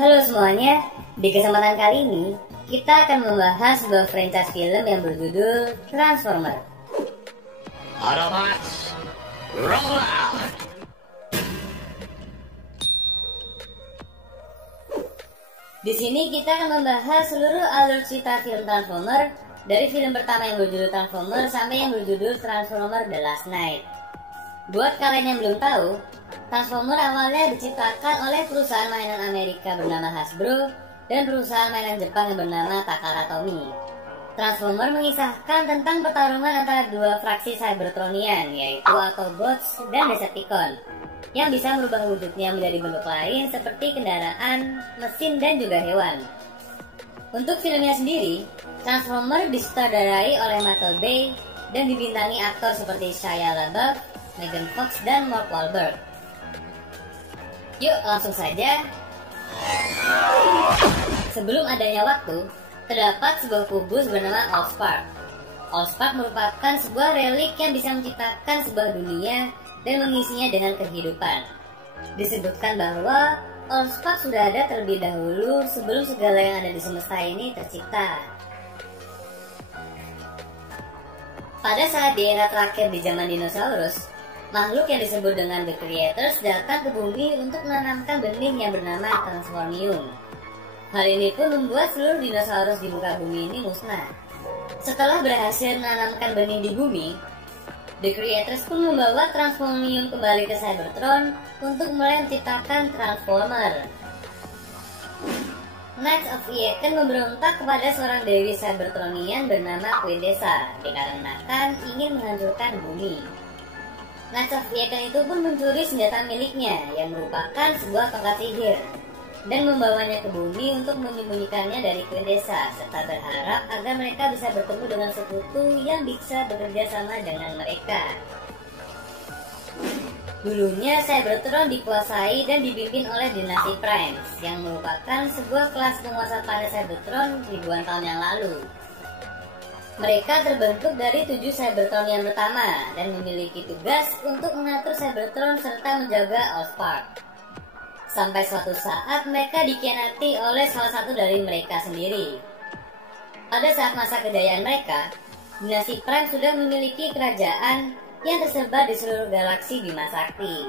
Halo semuanya, di kesempatan kali ini kita akan membahas sebuah franchise film yang berjudul Transformer. Autobots, roll out! Di sini kita akan membahas seluruh alur cerita film Transformer, dari film pertama yang berjudul Transformer sampai yang berjudul Transformer The Last Knight. Buat kalian yang belum tahu, Transformer awalnya diciptakan oleh perusahaan mainan Amerika bernama Hasbro dan perusahaan mainan Jepang yang bernama Takara Tomy. Transformer mengisahkan tentang pertarungan antara dua fraksi Cybertronian, yaitu Autobots dan Decepticon, yang bisa merubah wujudnya menjadi bentuk lain seperti kendaraan, mesin, dan juga hewan. Untuk filmnya sendiri, Transformer disutradarai oleh Michael Bay dan dibintangi aktor seperti Shia LaBeouf, Megan Fox, dan Mark Wahlberg. Yuk langsung saja. Sebelum adanya waktu, terdapat sebuah kubus bernama Allspark. Allspark merupakan sebuah relik yang bisa menciptakan sebuah dunia dan mengisinya dengan kehidupan. Disebutkan bahwa Allspark sudah ada terlebih dahulu sebelum segala yang ada di semesta ini tercipta. Pada saat di era terakhir di zaman dinosaurus, makhluk yang disebut dengan The Creators datang ke bumi untuk menanamkan benih yang bernama Transformium. Hal ini pun membuat seluruh dinosaurus di muka bumi ini musnah. Setelah berhasil menanamkan benih di bumi, The Creators pun membawa Transformium kembali ke Cybertron untuk mulai menciptakan Transformer. Knights of Eden memberontak kepada seorang dewi Cybertronian bernama Quintessa dikarenakan ingin menghancurkan bumi. Knights of Eden itu pun mencuri senjata miliknya yang merupakan sebuah tongkat sihir dan membawanya ke bumi untuk menyembunyikannya dari Quintessa serta berharap agar mereka bisa bertemu dengan sekutu yang bisa bekerja sama dengan mereka. Dulunya Cybertron dikuasai dan dipimpin oleh dinasti Primes yang merupakan sebuah kelas penguasa pada Cybertron ribuan tahun yang lalu. Mereka terbentuk dari 7 Cybertron yang pertama dan memiliki tugas untuk mengatur Cybertron serta menjaga Allspark. Sampai suatu saat mereka dikhianati oleh salah satu dari mereka sendiri. Pada saat masa kejayaan mereka, dinasti Prime sudah memiliki kerajaan yang tersebar di seluruh galaksi Bima Sakti.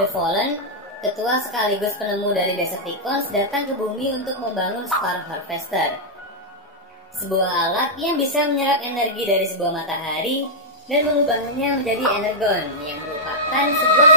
The Fallen, ketua sekaligus penemu dari Decepticons, datang ke bumi untuk membangun Star Harvester, sebuah alat yang bisa menyerap energi dari sebuah matahari dan mengubahnya menjadi energon yang merupakan sebuah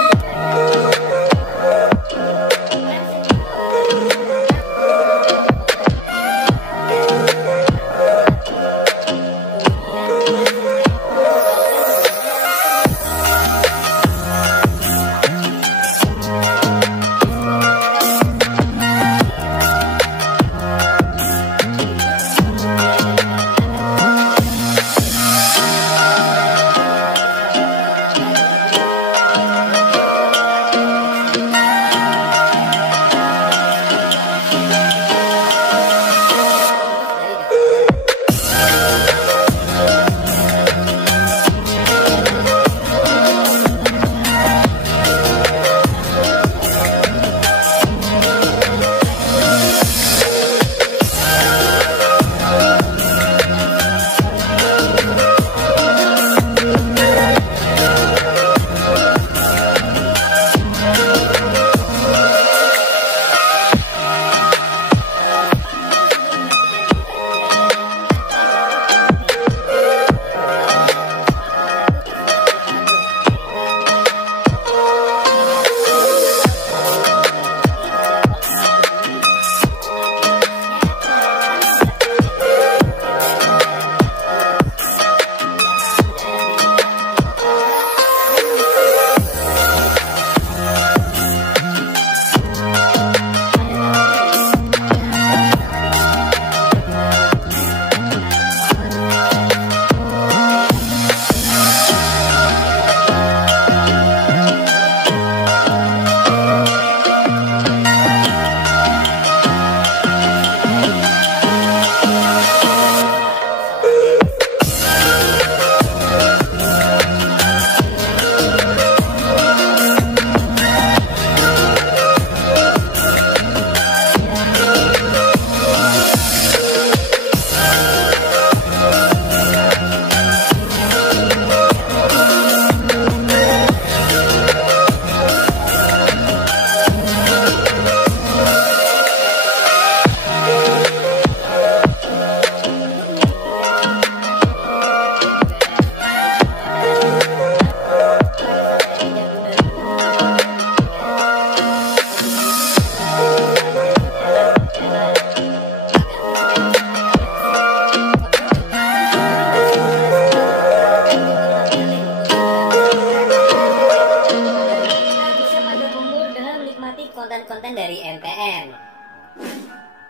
konten-konten dari MPM.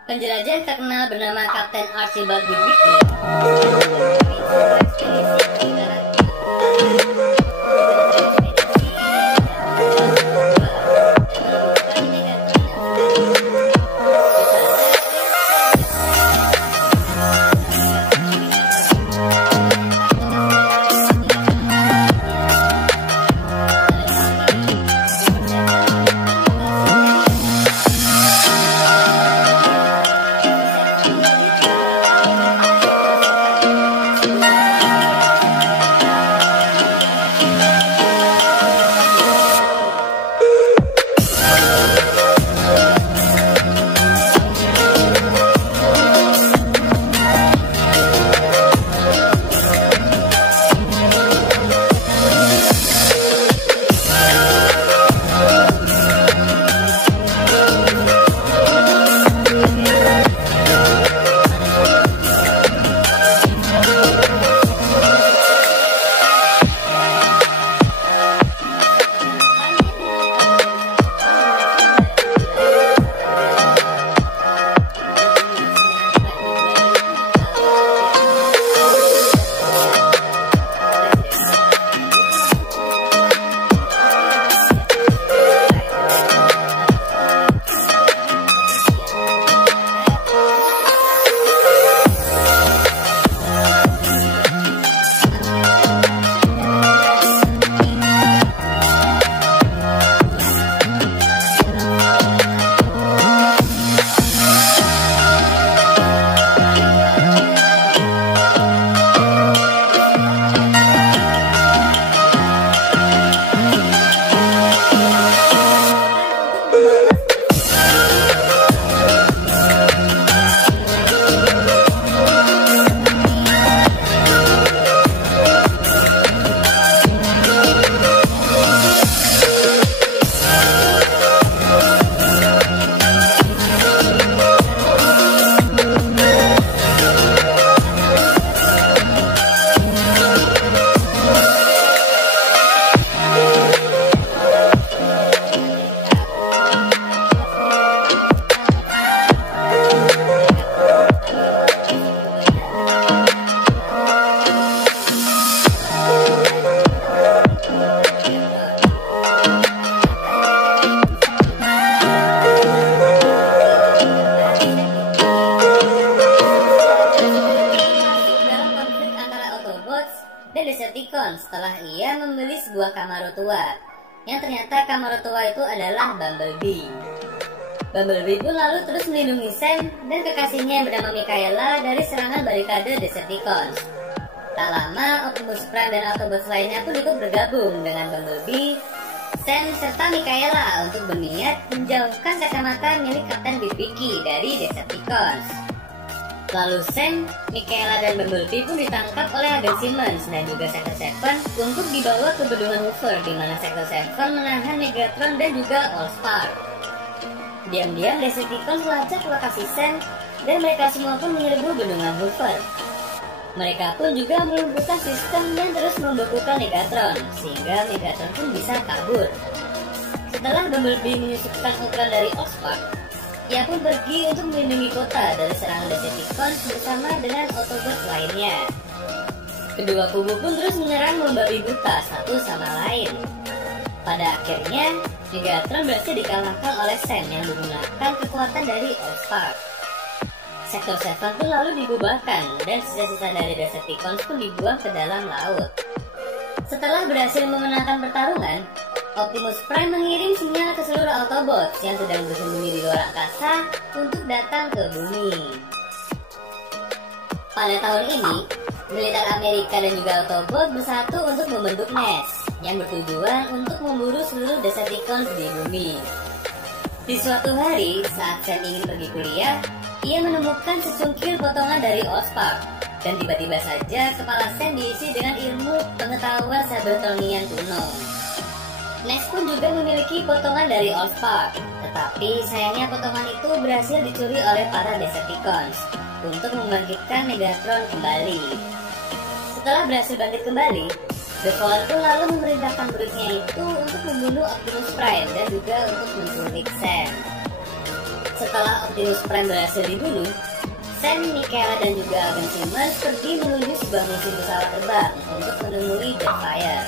Penjelajah terkenal bernama Kapten Archibald Witwicky dan Decepticons setelah ia membeli sebuah Camaro tua, yang ternyata Camaro tua itu adalah Bumblebee. Bumblebee pun lalu terus melindungi Sam dan kekasihnya yang bernama Mikaela dari serangan barikade Decepticons. Tak lama, Optimus Prime dan Autobots lainnya pun ikut bergabung dengan Bumblebee, Sam serta Mikaela untuk berniat menjauhkan kacamata milik Kapten Witwicky dari Decepticons. Lalu Sam, Mikaela dan Bumblebee pun ditangkap oleh agen Simmons dan juga Sector 7 untuk dibawa ke bendungan Hoover, di mana Sector 7 menahan Megatron dan juga All-Star. Diam-diam Decepticons melacak lokasi Sam dan mereka semua pun menyerbu bendungan Hoover. Mereka pun juga melumpuhkan sistem dan terus membekukan Megatron, sehingga Megatron pun bisa kabur. Setelah Bumblebee menyusupkan ukuran dari All-Star, ia pun pergi untuk melindungi kota dari serangan Decepticons bersama dengan Autobots lainnya. Kedua kubu pun terus menyerang membabi buta satu sama lain. Pada akhirnya, Megatron berhasil dikalahkan oleh Sam yang menggunakan kekuatan dari All-Star. Sector 7 pun lalu dibubarkan dan sisa-sisa dari Decepticons pun dibuang ke dalam laut. Setelah berhasil memenangkan pertarungan, Optimus Prime mengirim sinyal ke seluruh Autobots yang sedang bersembunyi di luar angkasa untuk datang ke bumi. Pada tahun ini, militer Amerika dan juga Autobot bersatu untuk membentuk NES yang bertujuan untuk memburu seluruh Decepticons di bumi. Di suatu hari, saat Sam ingin pergi kuliah, ia menemukan secungkil potongan dari All-Star, dan tiba-tiba saja kepala Sam diisi dengan ilmu pengetahuan Cybertronian kuno. NES pun juga memiliki potongan dari All-Star, tetapi sayangnya potongan itu berhasil dicuri oleh para Decepticons untuk membangkitkan Megatron kembali. Setelah berhasil bangkit kembali, The Fallen pun lalu memerintahkan muridnya itu untuk membunuh Optimus Prime dan juga untuk menculik Sam. Optimus Prime berhasil dibunuh, Sam, Mikaela, dan juga Agent Simmons pergi menuju sebuah musim pesawat terbang untuk menemui Jetfire,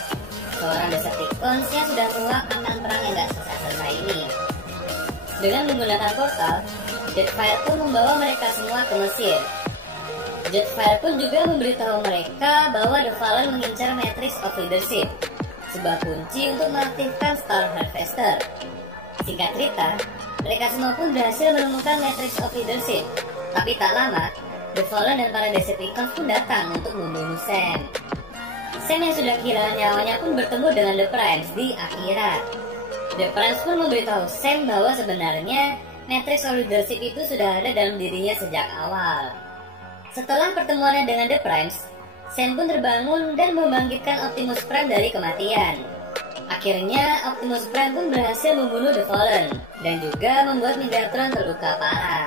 seorang Decepticons yang sudah muak akan perang yang gak selesai ini. Dengan menggunakan portal, Jetfire pun membawa mereka semua ke Mesir. Jetfire pun juga memberitahu mereka bahwa The Fallen mengincar Matrix of Leadership, sebuah kunci untuk mengaktifkan Star Harvester. Singkat cerita, mereka semua pun berhasil menemukan Matrix of Leadership. Tapi tak lama, The Fallen dan para Decepticons pun datang untuk membunuh Sam. Sam yang sudah kehilangan nyawanya pun bertemu dengan The Primes di akhirat. The Primes pun memberitahu Sam bahwa sebenarnya Matrix of Leadership itu sudah ada dalam dirinya sejak awal. Setelah pertemuannya dengan The Primes, Sam pun terbangun dan membangkitkan Optimus Prime dari kematian. Akhirnya Optimus Prime pun berhasil membunuh The Fallen dan juga membuat Megatron terluka parah.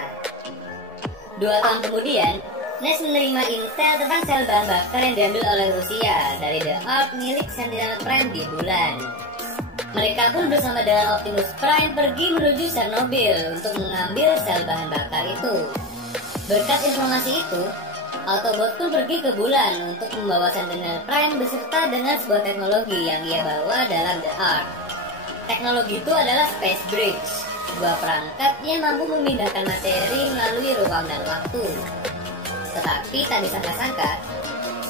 2 tahun kemudian, NES menerima intel tentang sel bahan bakar yang diambil oleh Rusia dari The Ark milik Sentinel Prime di bulan. Mereka pun bersama dengan Optimus Prime pergi menuju Chernobyl untuk mengambil sel bahan bakar itu. Berkat informasi itu, Autobot pun pergi ke bulan untuk membawa Sentinel Prime beserta dengan sebuah teknologi yang ia bawa dalam The Ark. Teknologi itu adalah Space Bridge, sebuah perangkat yang mampu memindahkan materi melalui ruang dan waktu. Tetapi tak disangka-sangka,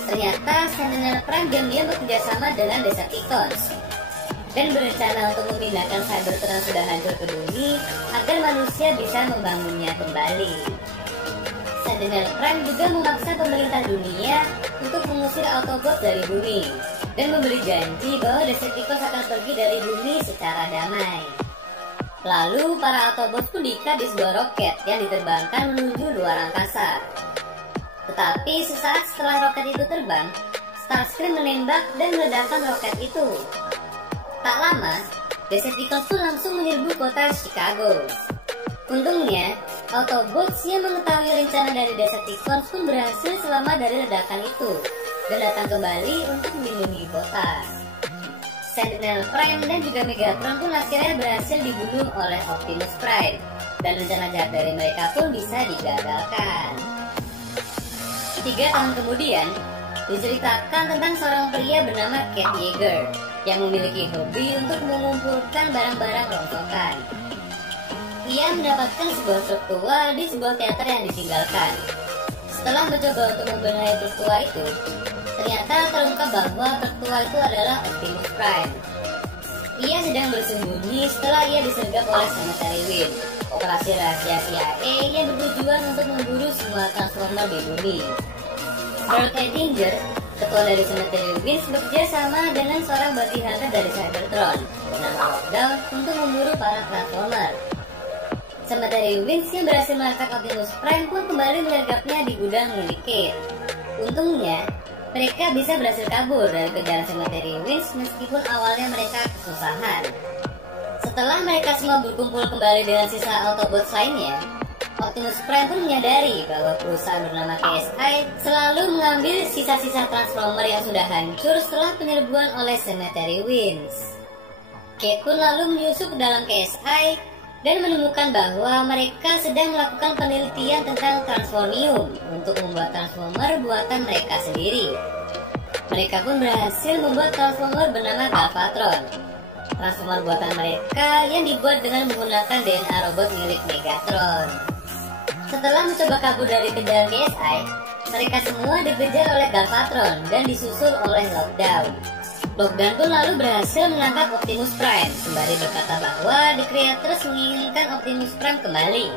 ternyata Sentinel Prime diam-diam bekerjasama dengan Decepticons dan berencana untuk memindahkan Cybertron yang sudah hancur ke bumi agar manusia bisa membangunnya kembali. Sentinel Prime juga memaksa pemerintah dunia untuk mengusir Autobot dari bumi dan memberi janji bahwa Decepticons akan pergi dari bumi secara damai. Lalu para Autobots pun diikat di sebuah roket yang diterbangkan menuju luar angkasa. Tetapi sesaat setelah roket itu terbang, Starscream menembak dan meledakkan roket itu. Tak lama, Decepticons pun langsung menyerbu kota Chicago. Untungnya, Autobots yang mengetahui rencana dari Decepticons pun berhasil selamat dari ledakan itu dan datang kembali untuk melindungi kota. Sentinel Prime dan juga Megatron pun akhirnya berhasil dibunuh oleh Optimus Prime dan rencana jahat dari mereka pun bisa digagalkan. 3 tahun kemudian, diceritakan tentang seorang pria bernama Cat Yeager yang memiliki hobi untuk mengumpulkan barang-barang rongsokan. Ia mendapatkan sebuah truk tua di sebuah teater yang ditinggalkan. Setelah mencoba untuk membenahi truk tua itu, ternyata terungkap bahwa truk tua itu adalah Optimus Prime. Ia sedang bersembunyi setelah ia disergap oleh Cemetery Wind, operasi rahasia CIA yang bertujuan untuk memburu semua Transformer di bumi. Earl Edinger, ketua dari Cemetery Wind, bekerja sama dengan seorang bounty hunter dari Cybertron bernama Lockdown untuk memburu para Transformer. Cemetery Wind yang berhasil melacak Optimus Prime pun kembali menyergapnya di gudang milik Kate. Untungnya, mereka bisa berhasil kabur dari kejaran Cemetery Wind meskipun awalnya mereka kesusahan. Setelah mereka semua berkumpul kembali dengan sisa Autobots lainnya, Optimus Prime pun menyadari bahwa perusahaan bernama KSI selalu mengambil sisa-sisa Transformer yang sudah hancur setelah penyerbuan oleh Cemetery Winds. Kate pun lalu menyusup ke dalam KSI dan menemukan bahwa mereka sedang melakukan penelitian tentang Transformium untuk membuat Transformer buatan mereka sendiri. Mereka pun berhasil membuat Transformer bernama Galvatron, Transformer buatan mereka yang dibuat dengan menggunakan DNA robot milik Megatron. Setelah mencoba kabur dari kejaran KSI, mereka semua dikejar oleh Galvatron dan disusul oleh Lockdown. Lockdown pun lalu berhasil menangkap Optimus Prime sembari berkata bahwa The Creators menginginkan Optimus Prime kembali.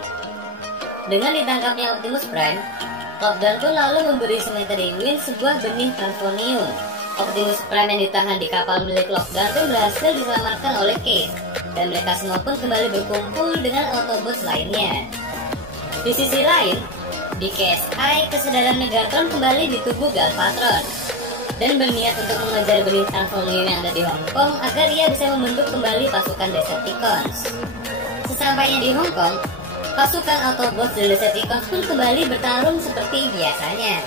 Dengan ditangkapnya Optimus Prime, Lockdown pun lalu memberi Cemetery Wind sebuah benih Transformium. Optimus Prime yang ditahan di kapal milik Lockdown pun berhasil diselamatkan oleh Kate, dan mereka semua pun kembali berkumpul dengan Autobots lainnya. Di sisi lain, di KSI, kesadaran Megatron kembali di tubuh Galvatron dan berniat untuk mengejar benih Transformium yang ada di Hong Kong agar ia bisa membentuk kembali pasukan Decepticons. Sesampainya di Hong Kong, pasukan Autobots dan Decepticons pun kembali bertarung seperti biasanya.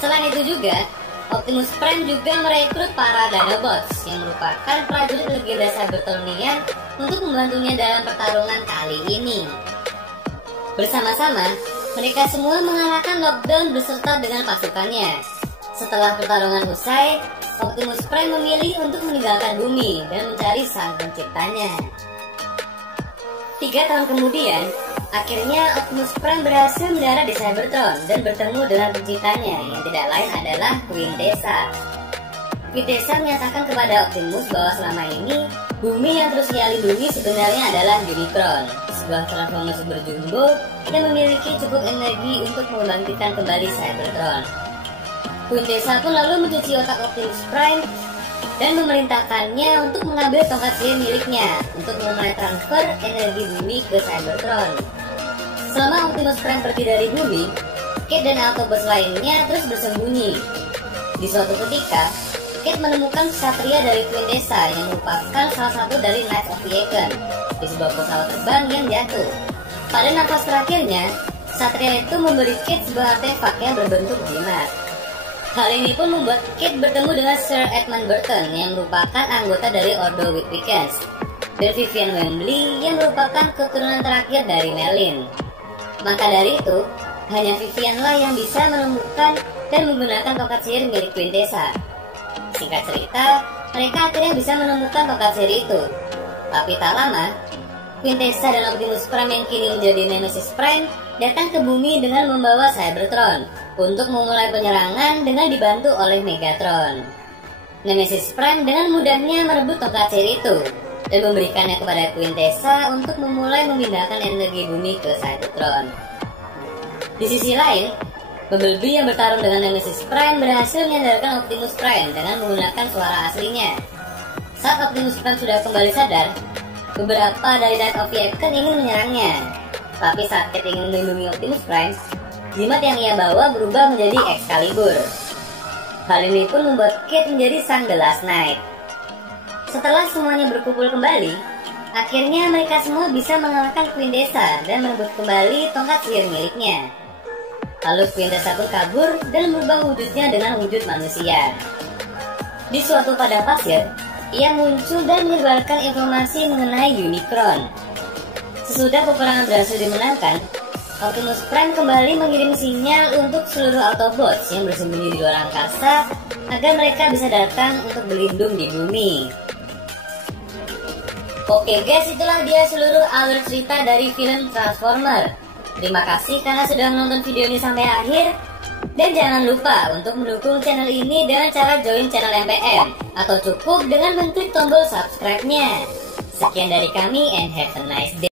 Selain itu juga, Optimus Prime juga merekrut para Dinobots yang merupakan prajurit legenda Cybertronian untuk membantunya dalam pertarungan kali ini. Bersama-sama, mereka semua mengalahkan Lockdown beserta dengan pasukannya. Setelah pertarungan usai, Optimus Prime memilih untuk meninggalkan bumi dan mencari sang penciptanya. 3 tahun kemudian, akhirnya Optimus Prime berhasil mendarat di Cybertron dan bertemu dengan penciptanya yang tidak lain adalah Queen Tessa. Queen Tessa menyatakan kepada Optimus bahwa selama ini bumi yang terus ia lindungi sebenarnya adalah Unicron, sebuah transformasi berjumbo yang memiliki cukup energi untuk membangkitkan kembali Cybertron. Queen Tessa pun lalu mencuci otak Optimus Prime dan memerintahkannya untuk mengambil tongkat sihir miliknya untuk memulai transfer energi bumi ke Cybertron. Selama Optimus Prime pergi dari bumi, Kate dan Autobots lainnya terus bersembunyi. Di suatu ketika, Kate menemukan satria dari Queen Tessa yang merupakan salah satu dari Knights of the Aeon di sebuah pesawat terbang yang jatuh. Pada nafas terakhirnya, satria itu memberi Kate sebuah artefak yang berbentuk jimat. Hal ini pun membuat Kate bertemu dengan Sir Edmund Burton yang merupakan anggota dari Ordo Witwickens dan Vivian Wembley yang merupakan keturunan terakhir dari Merlin. Maka dari itu, hanya Vivianlah yang bisa menemukan dan menggunakan tongkat sihir milik Queen Tessa. Singkat cerita, mereka akhirnya bisa menemukan tongkat sihir itu. Tapi tak lama, Queen Tessa dan Optimus Prime yang kini menjadi Nemesis Prime datang ke bumi dengan membawa Cybertron untuk memulai penyerangan dengan dibantu oleh Megatron. Nemesis Prime dengan mudahnya merebut tongkat sihir itu dan memberikannya kepada Queen Tessa untuk memulai memindahkan energi bumi ke Cybertron. Di sisi lain, Bumblebee yang bertarung dengan Nemesis Prime berhasil menyadarkan Optimus Prime dengan menggunakan suara aslinya. Saat Optimus Prime sudah kembali sadar, beberapa dari Knights of the Aeon ingin menyerangnya. Tapi saat Kate ingin melindungi Optimus Prime, jimat yang ia bawa berubah menjadi Excalibur. Hal ini pun membuat Kate menjadi sang The Last Knight. Setelah semuanya berkumpul kembali, akhirnya mereka semua bisa mengalahkan Queen Tessa dan merebut kembali tongkat sihir miliknya. Lalu Queen Tessa pun kabur dan merubah wujudnya dengan wujud manusia. Di suatu padang pasir, ia muncul dan menyebarkan informasi mengenai Unicron. Sesudah peperangan berhasil dimenangkan, Optimus Prime kembali mengirim sinyal untuk seluruh Autobots yang bersembunyi di luar angkasa agar mereka bisa datang untuk berlindung di bumi. Oke guys, itulah dia seluruh alur cerita dari film Transformer. Terima kasih karena sudah menonton video ini sampai akhir. Dan jangan lupa untuk mendukung channel ini dengan cara join channel MPM atau cukup dengan mengklik tombol subscribe-nya. Sekian dari kami and have a nice day.